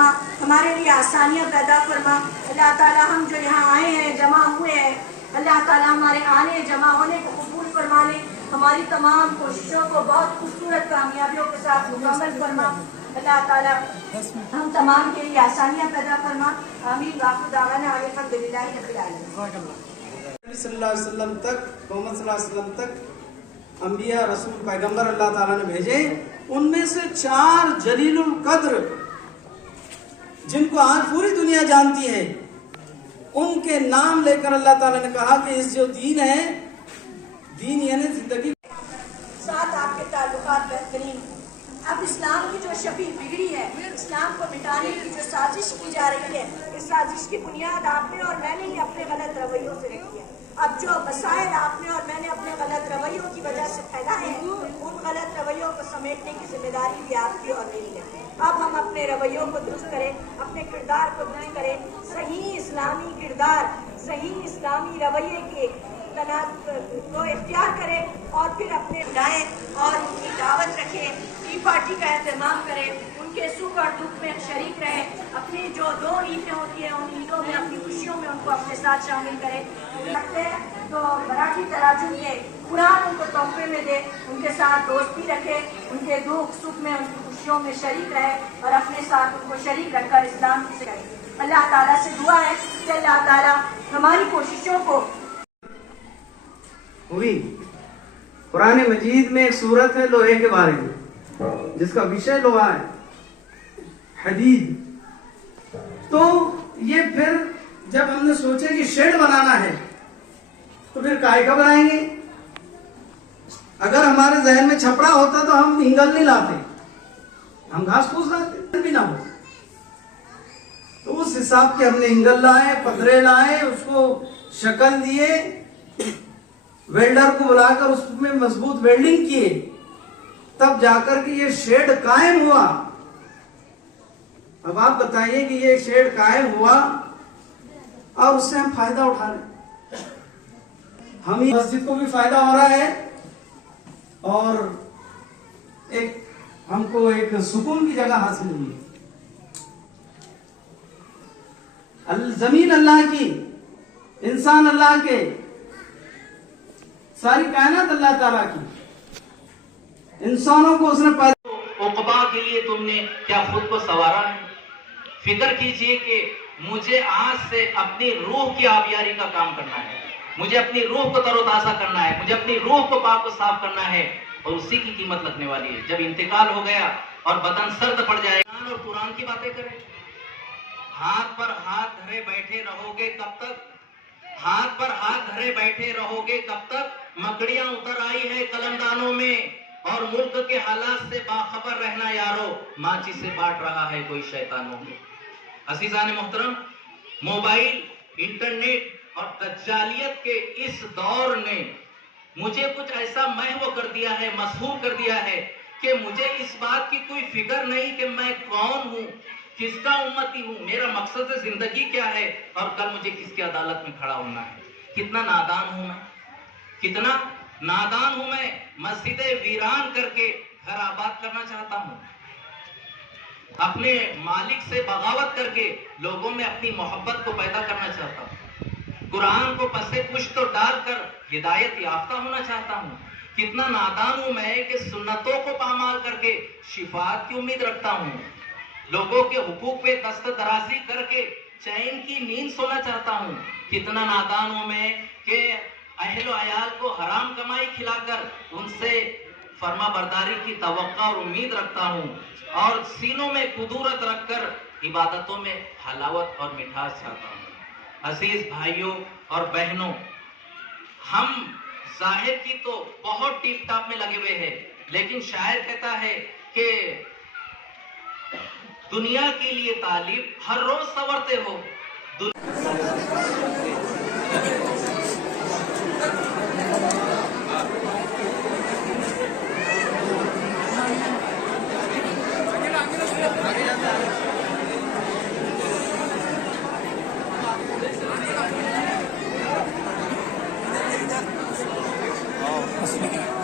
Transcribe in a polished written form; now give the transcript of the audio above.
فرما, ہمارے لیے آسانیاں پیدا فرما. اللہ تعالیٰ ہم جو یہاں آئے ہیں, جمع ہوئے ہیں, اللہ تعالیٰ ہمارے آنے جمع ہونے کو قبول فرما لے. ہماری تمام کوششوں کو بہت خوبصورت کامیابیوں کے ساتھ مکمل فرما. اللہ تعالیٰ ہم تمام کے لیے آسانیاں پیدا فرما. آمین. وآخر دعوانا الحمدللہ رب العالمین. صلی اللہ علیہ وسلم تک, محمد صلی اللہ علیہ وسلم تک انبیاء, رسول, پیغمبر اللہ تعالیٰ نے بھیجے. ان میں سے 4 جلیل القدر جن کو آج پوری دنیا جانتی ہے, ان کے نام لے کر اللہ تعالیٰ نے کہا کہ اس جو دین ہے, دین یعنی زندگی ساتھ آپ کے تعلقات بہترین. اب اسلام کی جو شبیہ بگڑی ہے, اسلام کو مٹانے کی جو سازش کی جا رہی ہے, اس سازش کی بنیاد آپ نے اور میں نے ہی اپنے غلط رویوں سے رکھی ہے. اب جو مسائل آپ نے اور میں نے اپنے غلط رویوں کی وجہ سے پھیلائے ہیں, ان غلط رویوں کو سمیٹنے کی ذمہ داری بھی آپ کی اور میری ہے. اب ہم اپنے رویوں کو درست کریں, اپنے کردار کو درست کریں, صحیح اسلامی کردار, صحیح اسلامی رویے کے کو اختیار کریں, اور پھر اپنے بلائیں اور ان کی دعوت رکھیں, ٹی پارٹی کا اہتمام کریں, ان کے سکھ اور دکھ میں شریک رہیں. اپنی جو 2 عیدیں ہوتی ہیں, ان عیدوں میں, اپنی خوشیوں میں ان کو اپنے ساتھ شامل کریں. تو مراٹھی تراجم کے قرآن ان کو تحفے میں دے, ان کے ساتھ دوستی رکھے, ان کے دکھ سکھ میں, ان کی خوشیوں میں شریک رہے, اور اپنے ساتھ ان کو شریک رکھ کر اسلام کی کرے. اللہ تعالیٰ سے دعا ہے کہ اللہ تعالیٰ ہماری کوششوں کو ہوئی. قرآن مجید میں ایک سورت ہے لوہے کے بارے میں, جس کا وشے لوہا ہے, حدید. تو یہ پھر جب ہم نے سوچے کہ شیڈ بنانا ہے تو پھر کائے کا بنائیں گے. اگر ہمارے ذہن میں چھپڑا ہوتا تو ہم انگل نہیں لاتے, ہم گھاس پھوس لاتے بھی نہ ہو. تو اس حساب کے ہم نے انگل لائے, پتھرے لائے, اس کو شکل دیے, ویلڈر کو بلا کر اس میں مضبوط ویلڈنگ کیے, تب جا کر کے یہ شیڈ قائم ہوا. اب آپ بتائیے کہ یہ شیڈ قائم ہوا اور اس سے ہم فائدہ اٹھا رہے ہیں. ہم ہی مسجد کو بھی فائدہ ہو رہا ہے, اور ایک ہم کو ایک سکون کی جگہ حاصل ہوئی. زمین اللہ کی, انسان اللہ کے, ساری کائنات اللہ تعالیٰ کی, انسانوں کو اس نے پیدا. عقبہ کے لیے تم نے کیا خود کو سنوارا ہے؟ فکر کیجئے کہ مجھے آج سے اپنی روح کی آبیاری کا کام کرنا ہے, مجھے اپنی روح کو تر و تازہ کرنا ہے, مجھے اپنی روح کو پاک و صاف کرنا ہے, اور اسی کی قیمت لگنے والی ہے. جب انتقال ہو گیا اور بدن سرد پڑ جائے گا, اور قرآن کی باتیں کریں, ہاتھ پر ہاتھ دھرے بیٹھے رہو گے کب تک, ہاتھ پر ہاتھ دھرے بیٹھے رہو گے کب تک. مکڑیاں اتر آئی ہے قلمدانوں میں, اور ملک کے حالات سے باخبر رہنا یارو, ماچی سے بانٹ رہا ہے کوئی شیطانوں میں. عزیزان محترم, موبائل, انٹرنیٹ اور دجالیت کے اس دور نے مجھے کچھ ایسا محو کر دیا ہے, مسحور کر دیا ہے, کہ مجھے اس بات کی کوئی فکر نہیں کہ میں کون ہوں, کس کا امتی ہوں, میرا مقصد زندگی کیا ہے, اور کل مجھے کس کی عدالت میں کھڑا ہونا ہے. کتنا نادان ہوں میں, کتنا نادان ہوں میں. مسجدیں ویران کر کے گھر آباد کرنا چاہتا ہوں, اپنے مالک سے بغاوت کر کے لوگوں میں اپنی محبت کو پیدا کرنا چاہتا ہوں, قرآن کو پسے پشت ڈال کر ہدایت یافتہ ہونا چاہتا ہوں. کتنا نادان ہوں میں کہ سنتوں کو پامال کر کے شفاعت کی امید رکھتا ہوں, لوگوں کے حقوق پہ دست درازی کر کے چین کی نیند سونا چاہتا ہوں. کتنا نادان ہوں میں کہ اہل و عیال کو حرام کمائی کھلا کر ان سے فرما برداری کی توقع اور امید رکھتا ہوں, اور سینوں میں قدورت رکھ کر عبادتوں میں حلاوت اور مٹھاس چاہتا ہوں. عزیز بھائیوں اور بہنوں, ہم ظاہر کی تو بہت ٹیپ ٹاپ میں لگے ہوئے ہیں, لیکن شاعر کہتا ہے کہ دنیا کے لیے تعلیم ہر روز سنورتے ہو. Gracias.